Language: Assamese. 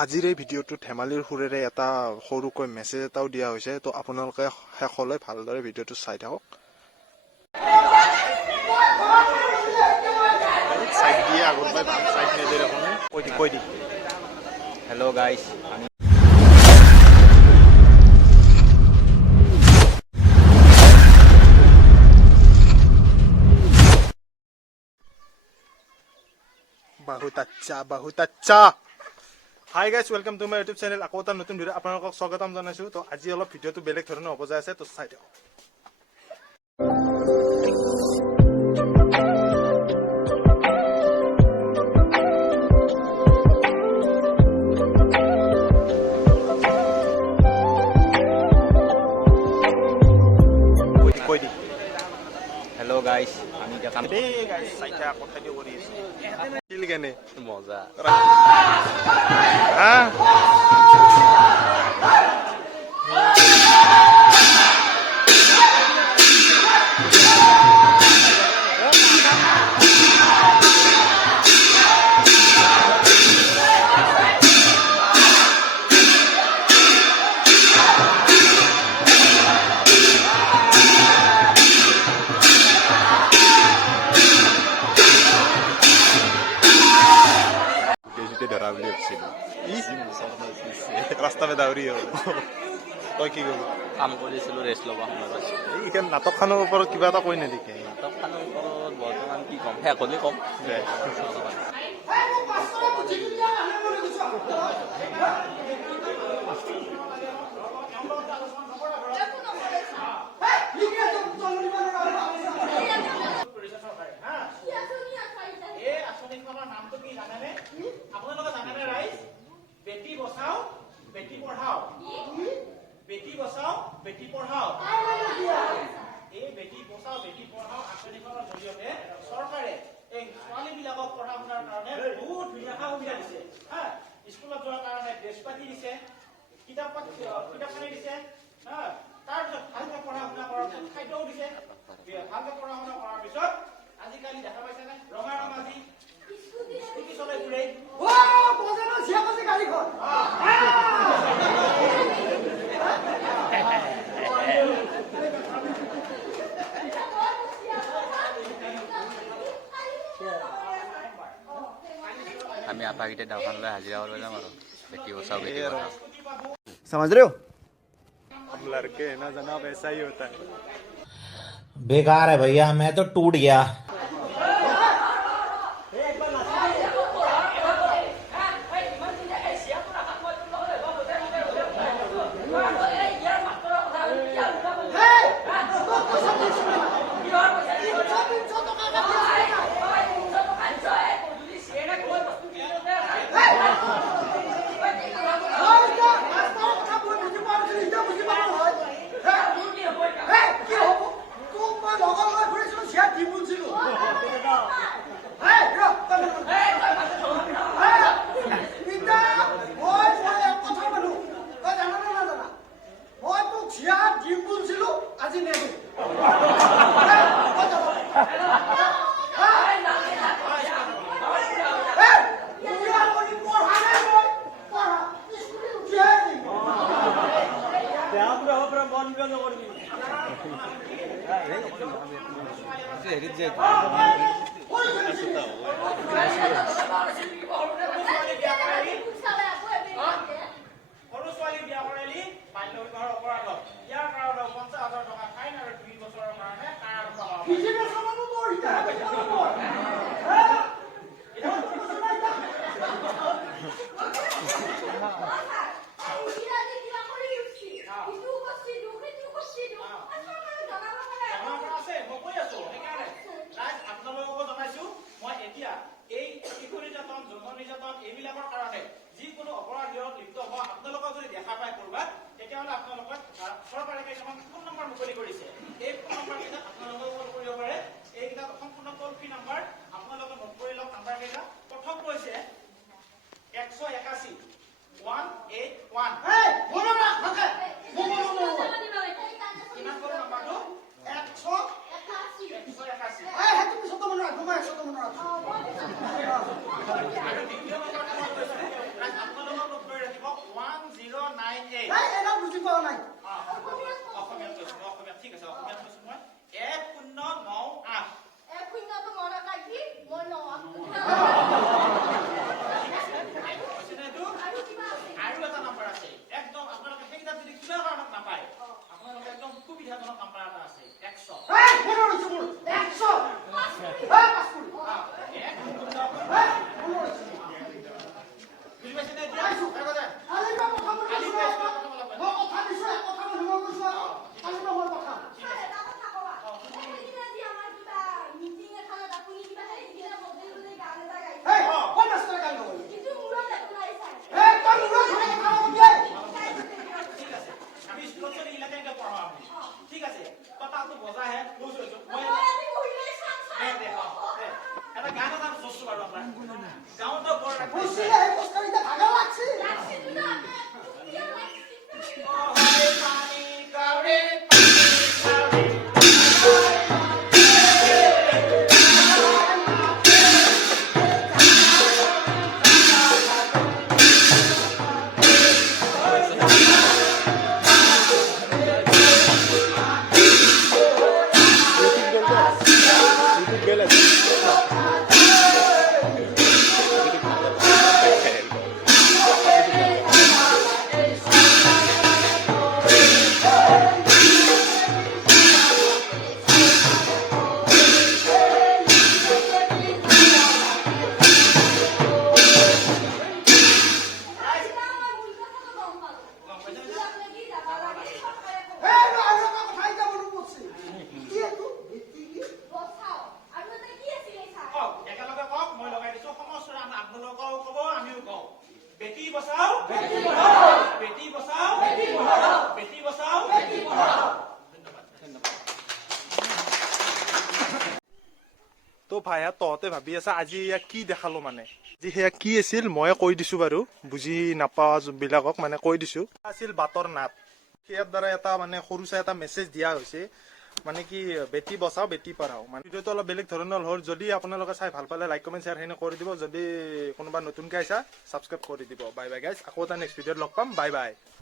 আজিৰ এই ভিডিঅ'টোত ধেমালিৰ সুৰেৰে এটা সৰুকৈ মেছেজ এটাও দিয়া হৈছে, তো আপোনালোকে শেষলৈ ভালদৰে ভিডিঅ'টো চাই থাকক। সাইড দিয়ে আগত পাই ভাল সাইড নিয়ে দেখোন কৈ দি हेलो गाइस बहुत अच्छा hi guys welcome to my YouTube channel আকৌ এটা নতুন ভিডিও আপোনালোকক স্বাগতম জনাইছো। তো আজি অলপ ভিডিওটো বেলেগ ধৰণৰ হ'ব যায় আছে, তো চাই দিয়ক। কৈ দি हेलो गाइस আমি এটা কাম দেই গাইস চাইটা কথা দি কৰি আছে কিল কেনে মজা হা रास्ता में दावरी हो तई कि गल কাম কৰিছিলো ৰেষ্ট ল'ব সময় পাইছো এই নাটকখনৰ ওপৰত কিবা এটা কৈ নেকি নাটকখনৰ ওপৰত বৰ্তমান কি ক'ম শেষ হ'লে ক'ম बेटी बचाओ बेटी पढ़ाओ बेटी बचाओ बेटी पढ़ाओ এই বেটি বচাও বেটি পঢ়াও আঁচনিখনৰ জৰিয়তে চৰকাৰে এই ছোৱালীবিলাকক পঢ়া শুনাৰ কাৰণে বহুত ধুনীয়া সুবিধা দিছে হা স্কুলত যোৱাৰ কাৰণে ড্ৰেছ পাতি দিছে কিতাপ পাতি দিছে হা তাৰপিছত ভালকৈ পঢ়া শুনা কৰাৰ পিছত খাদ্যও দিছে ভালকৈ পঢ়া শুনা কৰাৰ পিছত আজিকালি দেখা পাইছেনে ৰঙা ৰঙা যি স্কুটি চলাই ঘূৰে আমি আপাকিতে দাওখানলৈ হাজিৰা কৰিব যাম আৰু বেটি বচাও বেটি পঢ়াও समझ रहे हो हम लड़के है ना जनाब ऐसा ही होता है बेकार है भैया मैं तो टूट गया যিকোনো অপৰাধীত লিপ্ত হোৱা আপোনালোকক যদি দেখা পায় কৰবাত তেতিয়াহ'লে আপোনালোকক চৰকাৰে কেইটামান ফোন নম্বৰ মুকলি কৰিছে এই ফোন নম্বৰ কেইটা আপোনালোকে কল কৰিব পাৰে এইকেইটা সম্পূৰ্ণ টল ফ্ৰী নম্বৰ আপোনালোকে নোট কৰি লওক নম্বৰ কেইটা প্ৰথম কৈছে 181 কিমান কৰো নম্বৰটো 181 দেই অসমীয়াত কৈছো মই অসমীয়াত ঠিক আছে অসমীয়াত কৈছো মই 1098 আৰু এটা নাম্বাৰ আছে একদম আপোনালোকে সেইকেইটা যদি কিবা কাৰণত নাপায় আপোনালোকে একদম সুবিধাজনক নাম্বাৰ এটা আছে 100 বুজি পাইছেনে আমি স্কুলত চলি ইলাকাই পঢ়াও আমি ঠিক আছে কথাটো বজাহে এটা গান এটা বস্তু বাৰু আপোনাৰ গাঁৱতো বৰ একেলগে কওক মই লগাই দিছো সমস্যা আপোনালোকেও ক'ব আমিও কওঁ বেটি বচাও বেটি পঢ়াও বেটি বচাও বেটি পঢ়াও বেটি বচাও বেটি পঢ়াও তো ভাইয়া তহঁতে ভাবি আছা আজি ইয়াক কি দেখালো মানে যি সেয়া কি আছিল ময়ে কৈ দিছো বাৰু বুজি নাপাৱা বিলাকক মানে কৈ দিছো আছিল বাটৰ নাট সেয়াৰ দ্বাৰা এটা মানে সৰু চাই এটা মেছেজ দিয়া হৈছে মানে কি বেটি বচাও বেটি পঢ়াও মানে ভিডিঅ'টো অলপ বেলেগ ধৰণৰ হ'ল যদি আপোনালোকে চাই ভাল পালে লাইক কমেণ্ট শ্বেয়াৰ কৰি দিব যদি কোনোবা নতুনকৈ আহিছা ছাবস্ক্ৰাইব কৰি দিব বাই বাই গাইজ আকৌ এটা নেক্সট ভিডিঅ'ত লগ পাম বাই বাই